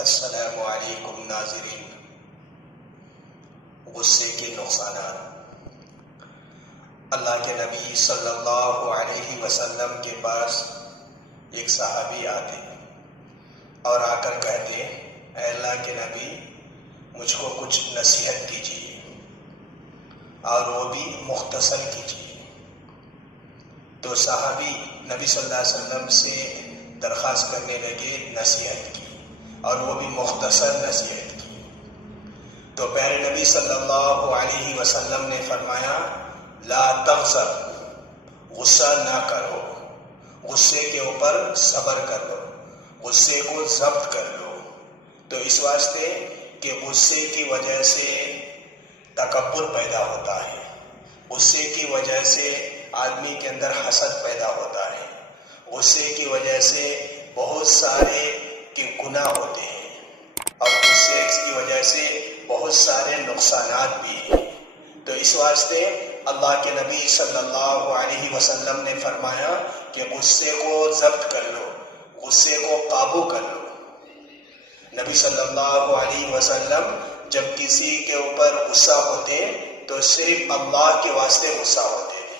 السلام علیکم ناظرین۔ غصے کے نقصانات۔ اللہ کے نبی صلی اللہ علیہ وسلم کے پاس ایک صحابی آتے اور آ کر کہتے، اے اللہ کے نبی، مجھ کو کچھ نصیحت کیجیے اور وہ بھی مختصر کیجیے۔ تو صحابی نبی صلی اللہ علیہ وسلم سے درخواست کرنے لگے نصیحت کی، اور وہ بھی مختصر نصیحت کی۔ تو پیارے نبی صلی اللہ علیہ وسلم نے فرمایا، لا تغضب، غصہ نہ کرو، غصے کے اوپر صبر کر لو، غصے کو ضبط کر لو۔ تو اس واسطے کہ غصے کی وجہ سے تکبر پیدا ہوتا ہے، غصے کی وجہ سے آدمی کے اندر حسد پیدا ہوتا ہے، غصے کی وجہ سے بہت سارے کے گناہ ہوتے ہیں، اور غصے کی وجہ سے بہت سارے نقصانات بھی ہیں۔ تو اس واسطے اللہ کے نبی صلی اللہ علیہ وسلم نے فرمایا کہ غصے کو ضبط کر لو، غصے کو قابو کر لو۔ نبی صلی اللہ علیہ وسلم جب کسی کے اوپر غصہ ہوتے تو صرف اللہ کے واسطے غصہ ہوتے تھے،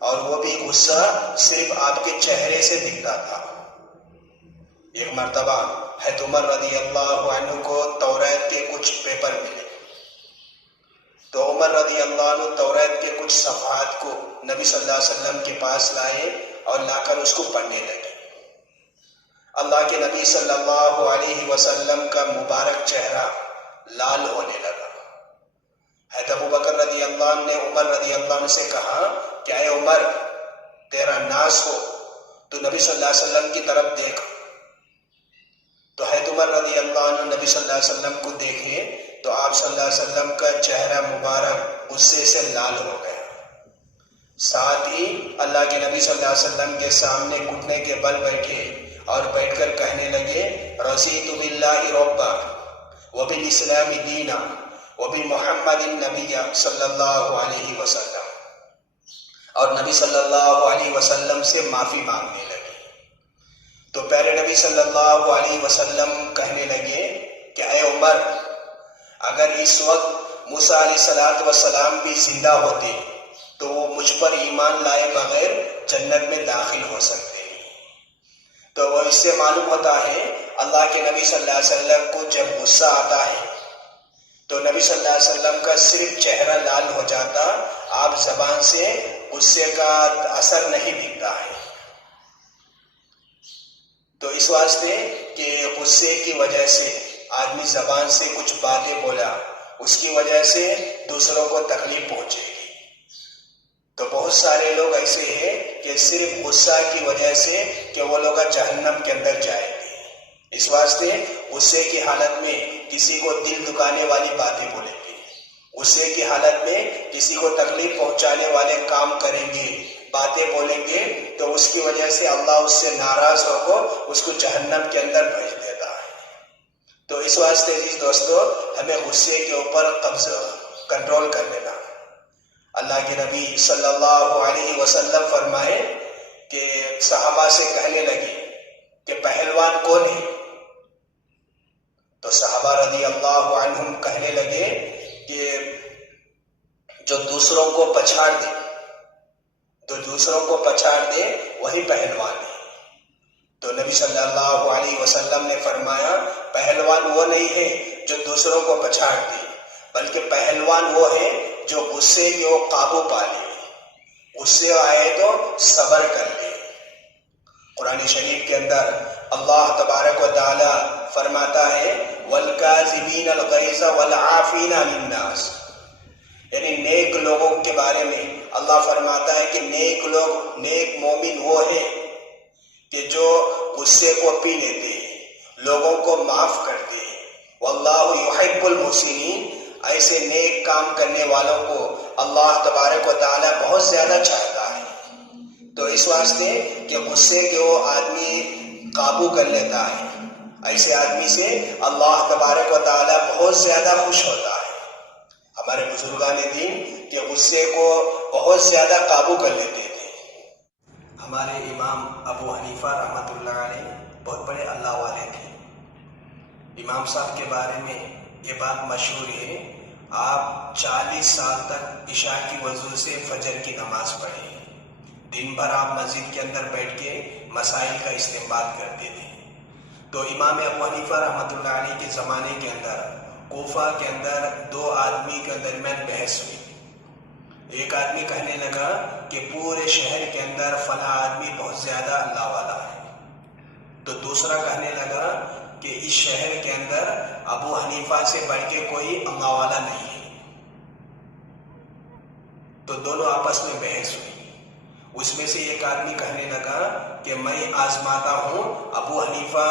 اور وہ بھی غصہ صرف آپ کے چہرے سے دکھتا تھا۔ ایک مرتبہ حضرت عمر رضی اللہ عنہ کو توریت کے کچھ پیپر ملے، تو عمر رضی اللہ عنہ توریت کے کچھ صفحات کو نبی صلی اللہ علیہ وسلم کے پاس لائے اور لا کر اس کو پڑھنے لگے۔ اللہ کے نبی صلی اللہ علیہ وسلم کا مبارک چہرہ لال ہونے لگا۔ حضرت ابو بکر رضی اللہ عنہ نے عمر رضی اللہ عنہ سے کہا کہ اے عمر، تیرا ناز ہو تو نبی صلی اللہ علیہ وسلم کی طرف دیکھ۔ تو حضرت عمر رضی اللہ عنہ نبی صلی اللہ علیہ وسلم کو دیکھے تو آپ صلی اللہ علیہ وسلم کا چہرہ مبارک غصے سے لال ہو گیا۔ ساتھ ہی اللہ کے نبی صلی اللہ علیہ وسلم کے سامنے گھٹنے کے بل بیٹھے اور بیٹھ کر کہنے لگے، رضیت باللہ ربا وبالاسلام دینا وبمحمد النبی صلی اللہ علیہ وسلم، اور نبی صلی اللہ علیہ وسلم سے معافی مانگنے لگے۔ تو پیارے نبی صلی اللہ علیہ وسلم کہنے لگے کہ اے عمر، اگر اس وقت موسیٰ علیہ السلام بھی زندہ ہوتے تو وہ مجھ پر ایمان لائے بغیر جنت میں داخل ہو سکتے ہیں۔ تو وہ اس سے معلوم ہوتا ہے اللہ کے نبی صلی اللہ علیہ وسلم کو جب غصہ آتا ہے تو نبی صلی اللہ علیہ وسلم کا صرف چہرہ لال ہو جاتا، آپ زبان سے غصے کا اثر نہیں دکھتا ہے۔ تو اس واسطے کہ غصے کی وجہ سے آدمی زبان سے کچھ باتیں بولا، اس کی وجہ سے دوسروں کو تکلیف پہنچے گی۔ تو بہت سارے لوگ ایسے ہیں کہ صرف غصہ کی وجہ سے کہ وہ لوگ جہنم کے اندر جائیں گے۔ اس واسطے غصے کی حالت میں کسی کو دل دکانے والی باتیں بولیں گے، غصے کی حالت میں کسی کو تکلیف پہنچانے والے کام کریں گے، باتیں بولیں گے، تو اس کی وجہ سے اللہ اس سے ناراض ہو کر اس کو جہنم کے اندر بھیج دیتا ہے۔ تو اس واسطے جی دوستو، ہمیں غصے کے اوپر کنٹرول کر لینا۔ اللہ کے نبی صلی اللہ علیہ وسلم فرمائے کہ صحابہ سے کہنے لگے کہ پہلوان کون ہے؟ تو صحابہ رضی اللہ عنہم کہنے لگے کہ جو دوسروں کو پچھاڑ دے، وہی پہلوان ہے۔ تو نبی صلی اللہ علیہ وسلم نے فرمایا، پہلوان وہ نہیں ہے جو دوسروں کو پچھاڑ دے، بلکہ پہلوان وہ ہے جو غصے کو قابو پا لے، غصے آئے تو صبر کر لے۔ قرآن شریف کے اندر اللہ تبارک و تعالی فرماتا ہے، وَالْكَاظِمِينَ الْغَيْظَ وَالْعَافِينَ عَنِ النَّاسِ، یعنی نیک لوگوں کے بارے میں اللہ فرماتا ہے کہ نیک مومن وہ ہے کہ جو غصے کو پی لیتے ہیں، لوگوں کو معاف کرتے ہیں۔ واللہ یحب المحسنین، ایسے نیک کام کرنے والوں کو اللہ تبارک و تعالی بہت زیادہ چاہتا ہے۔ تو اس واسطے کہ غصے کو آدمی قابو کر لیتا ہے، ایسے آدمی سے اللہ تبارک و تعالی بہت زیادہ خوش ہوتا ہے۔ ہمارے بزرگان دین کہ غصے کو بہت زیادہ قابو کر لیتے تھے۔ ہمارے امام ابو حنیفہ رحمۃ اللہ علیہ بہت بڑے اللہ والے تھے، امام صاحب کے بارے میں یہ بات مشہور ہے، آپ 40 سال تک عشاء کی وضو سے فجر کی نماز پڑھے، دن بھر آپ مسجد کے اندر بیٹھ کے مسائل کا استعمال کرتے تھے۔ تو امام ابو حنیفہ رحمۃ اللہ علیہ کے زمانے کے اندر کوفہ کے اندر 2 آدمی کے درمیان بحث ہوئی۔ ایک آدمی کہنے لگا کہ پورے شہر کے اندر فلاں آدمی بہت زیادہ اللہ والا ہے، تو دوسرا کہنے لگا کہ اس شہر کے اندر ابو حنیفہ سے بڑھ کے کوئی اللہ والا نہیں ہے۔ تو دونوں آپس میں بحث ہوئی۔ اس میں سے ایک آدمی کہنے لگا کہ میں آزماتا ہوں ابو حنیفہ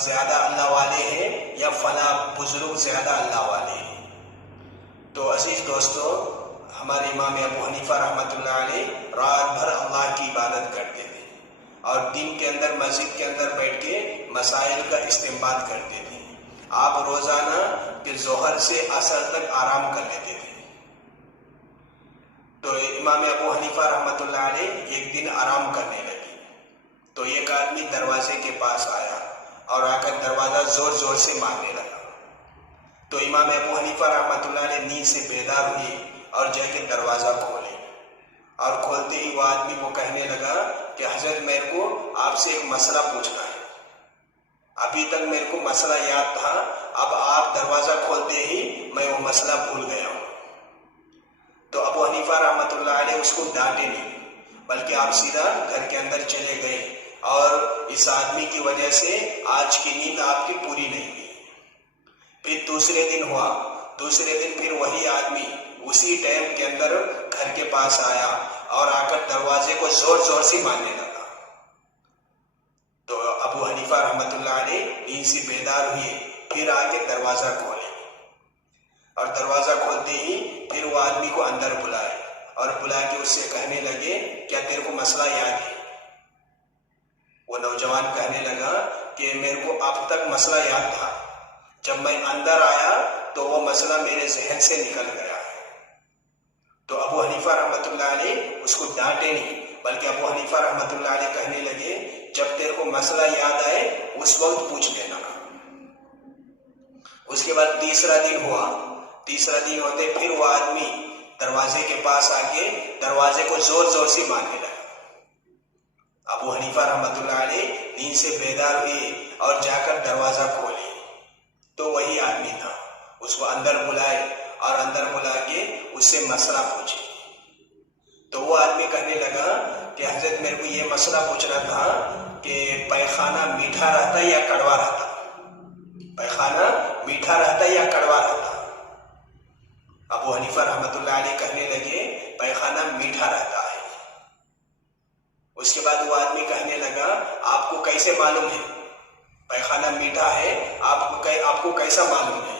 زیادہ اللہ والے ہیں یا فلاں بزرگ زیادہ اللہ والے ہیں۔ تو عزیز دوستو، ہمارے امام ابو حنیفہ رحمۃ اللہ علیہ رات بھر اللہ کی عبادت کرتے تھے اور دن کے اندر مسجد کے اندر بیٹھ کے مسائل کا استعمال کرتے تھے۔ آپ روزانہ پھر ظہر سے عصر تک آرام کر لیتے تھے۔ تو امام ابو حنیفہ رحمۃ اللہ علیہ ایک دن آرام کرنے لگے تو ایک آدمی دروازے کے پاس آیا اور آ کر دروازہ زور زور سے مارنے لگا۔ تو امام ابو حنیفہ رحمۃ اللہ علیہ نیند سے بیدار ہوئے اور جا کے دروازہ کھولے، اور کھولتے ہی وہ آدمی کو کہنے لگا کہ حضرت میرے کو آپ سے ایک مسئلہ پوچھنا ہے، ابھی تک میرے کو مسئلہ یاد تھا، اب آپ دروازہ کھولتے ہی میں وہ مسئلہ بھول گیا ہوں۔ تو ابو حنیفہ رحمۃ اللہ علیہ اس کو ڈانٹے نہیں، بلکہ آپ سیدھا گھر کے اندر چلے گئے، اور اس آدمی کی وجہ سے آج کی نیند آپ کی پوری نہیں ہوئی۔ پھر دوسرے دن ہوا، دوسرے دن پھر وہی آدمی اسی ٹائم کے اندر گھر کے پاس آیا اور آ کر دروازے کو زور زور سے مارنے لگا۔ تو ابو حنیفہ رحمۃ اللہ علیہ نیند سے بیدار ہوئے، پھر آ کے دروازہ کھولے، اور دروازہ کھولتے ہی پھر وہ آدمی کو اندر بلائے اور بلا کے اس سے کہنے لگے کیا تیرے کو مسئلہ یاد ہے؟ وہ نوجوان کہنے لگا کہ میرے کو اب تک مسئلہ یاد تھا، جب میں اندر آیا تو وہ مسئلہ میرے ذہن سے نکل گیا ہے۔ تو ابو حنیفہ رحمۃ اللہ علیہ اس کو ڈانٹے نہیں، بلکہ ابو حنیفہ رحمۃ اللہ علیہ کہنے لگے جب تیرے کو مسئلہ یاد آئے اس وقت پوچھ لینا۔ اس کے بعد تیسرا دن ہوا، تیسرا دن ہوتے پھر وہ آدمی دروازے کے پاس آ کے دروازے کو زور زور سے مارنے لگا۔ ابو حنیفہ رحمۃ اللہ علیہ نیند سے بیدار ہوئے اور جا کر دروازہ کھولے تو وہی آدمی تھا۔ اس کو اندر بلائے اور اندر بلا کے اس سے مسئلہ پوچھے۔ تو وہ آدمی کہنے لگا کہ حضرت میرے کو یہ مسئلہ پوچھنا تھا کہ پیخانہ میٹھا رہتا یا کڑوا رہتا؟ پیخانہ میٹھا رہتا یا کڑوا رہتا؟ ابو حنیفہ رحمۃ اللہ علیہ کہنے لگے پیخانہ میٹھا رہتا ہے۔ اس کے بعد وہ آدمی کہنے لگا آپ کو کیسے معلوم ہے پیخانہ میٹھا ہے؟ آپ کو کیسا معلوم ہے؟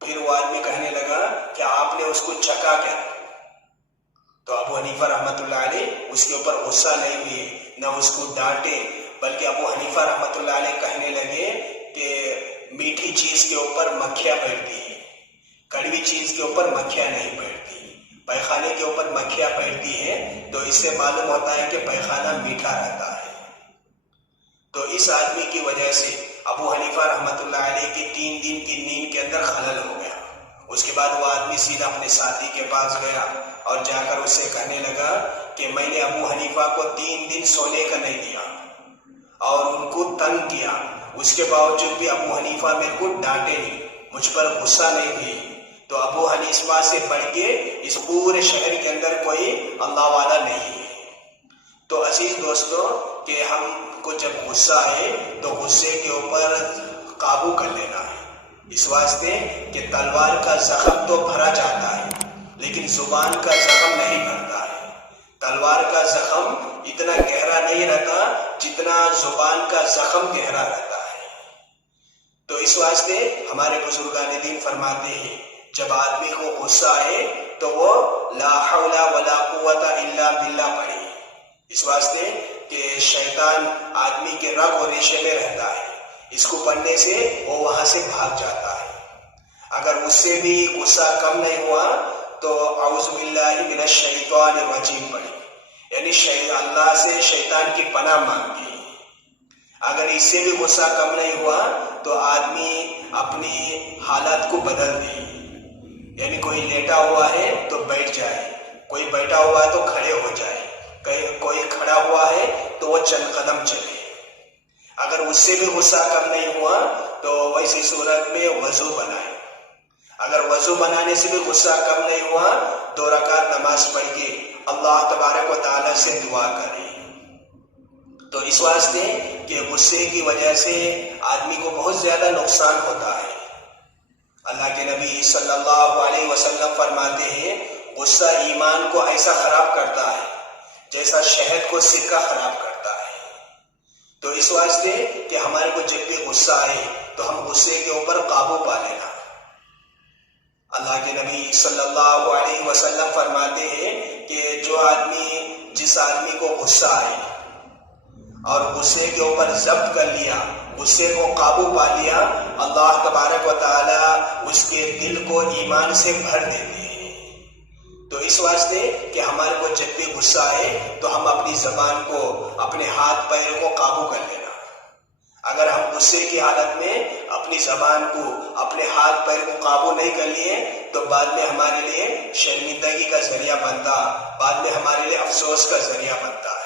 پھر وہ آدمی کہنے لگا کہ آپ نے اس کو چکھا کیا؟ تو ابو حنیفہ رحمۃ اللہ علیہ اس کے اوپر غصہ نہیں ہوئے، نہ اس کو ڈانٹے، بلکہ ابو حنیفہ رحمۃ اللہ علیہ کہنے لگے کہ میٹھی چیز کے اوپر مکھیاں بیٹھتی ہیں، کڑوی چیز کے اوپر مکھیاں نہیں بیٹھتی، پیخانے کے اوپر مکھیاں بیٹھتی ہیں، تو اس سے معلوم ہوتا ہے کہ پیخانہ میٹھا رہتا ہے۔ تو اس آدمی کی وجہ سے ابو حنیفہ رحمۃ اللہ علیہ کی 3 دن کی نیند کے اندر خلل ہو گیا۔ اس کے بعد وہ آدمی سیدھا اپنے ساتھی کے پاس گیا اور جا کر اس سے کہنے لگا کہ میں نے ابو حنیفہ کو 3 دن سونے کا نہیں دیا اور ان کو تنگ کیا، اس کے باوجود بھی ابو حنیفہ میرے کو ڈانٹے نہیں، مجھ پر غصہ نہیں ہوئی۔ تو ابو حنیفہ سے بڑھ کے اس پورے شہر کے اندر کوئی اللہ والا نہیں ہے۔ تو عزیز دوستو کہ ہم کو جب غصہ آئے تو غصے کے اوپر قابو کر لینا ہے، اس واسطے کہ تلوار کا زخم تو بھرا جاتا ہے لیکن زبان کا زخم نہیں بھرتا ہے۔ تلوار کا زخم اتنا گہرا نہیں رہتا جتنا زبان کا زخم گہرا رہتا ہے۔ تو اس واسطے ہمارے بزرگان دین فرماتے ہیں جب آدمی کو غصہ آئے تو وہ لا حول ولا قوت الا باللہ پڑھے، اس واسطے کہ شیطان آدمی کے رگ و ریشے میں رہتا ہے، اس کو پڑھنے سے وہ وہاں سے بھاگ جاتا ہے۔ اگر اس سے بھی غصہ کم نہیں ہوا تو اعوذ باللہ من الشیطان الرجیم پڑھے، یعنی اللہ سے شیطان کی پناہ مانگی۔ اگر اس سے بھی غصہ کم نہیں ہوا تو آدمی اپنی حالت کو بدل دے، یعنی کوئی لیٹا ہوا ہے تو بیٹھ جائے، کوئی بیٹھا ہوا ہے تو کھڑے ہو جائے، کوئی کھڑا ہوا ہے تو وہ چند قدم چلے۔ اگر اس سے بھی غصہ کم نہیں ہوا تو ویسی صورت میں وضو بنائے۔ اگر وضو بنانے سے بھی غصہ کم نہیں ہوا 2 رکعت نماز پڑھ کے اللہ تبارک و تعالیٰ سے دعا کرے۔ تو اس واسطے کہ غصے کی وجہ سے آدمی کو بہت زیادہ نقصان ہوتا ہے۔ اللہ کے نبی صلی اللہ علیہ وسلم فرماتے ہیں غصہ ایمان کو ایسا خراب کرتا ہے جیسا شہد کو سرکہ خراب کرتا ہے۔ تو اس واسطے کہ ہمارے کو جب بھی غصہ آئے تو ہم غصے کے اوپر قابو پا لینا۔ اللہ کے نبی صلی اللہ علیہ وسلم فرماتے ہیں کہ جس آدمی کو غصہ آئے اور غصے کے اوپر ضبط کر لیا، غصے کو قابو پا لیا، اللہ تبارک و تعالیٰ اس کے دل کو ایمان سے بھر دیتے ہیں۔ تو اس واسطے کہ ہمارے کو جب بھی غصہ آئے تو ہم اپنی زبان کو، اپنے ہاتھ پیر کو قابو کر لینا۔ اگر ہم غصے کی حالت میں اپنی زبان کو، اپنے ہاتھ پیر کو قابو نہیں کر لیے تو بعد میں ہمارے لیے شرمندگی کا ذریعہ بنتا، بعد میں ہمارے لیے افسوس کا ذریعہ بنتا۔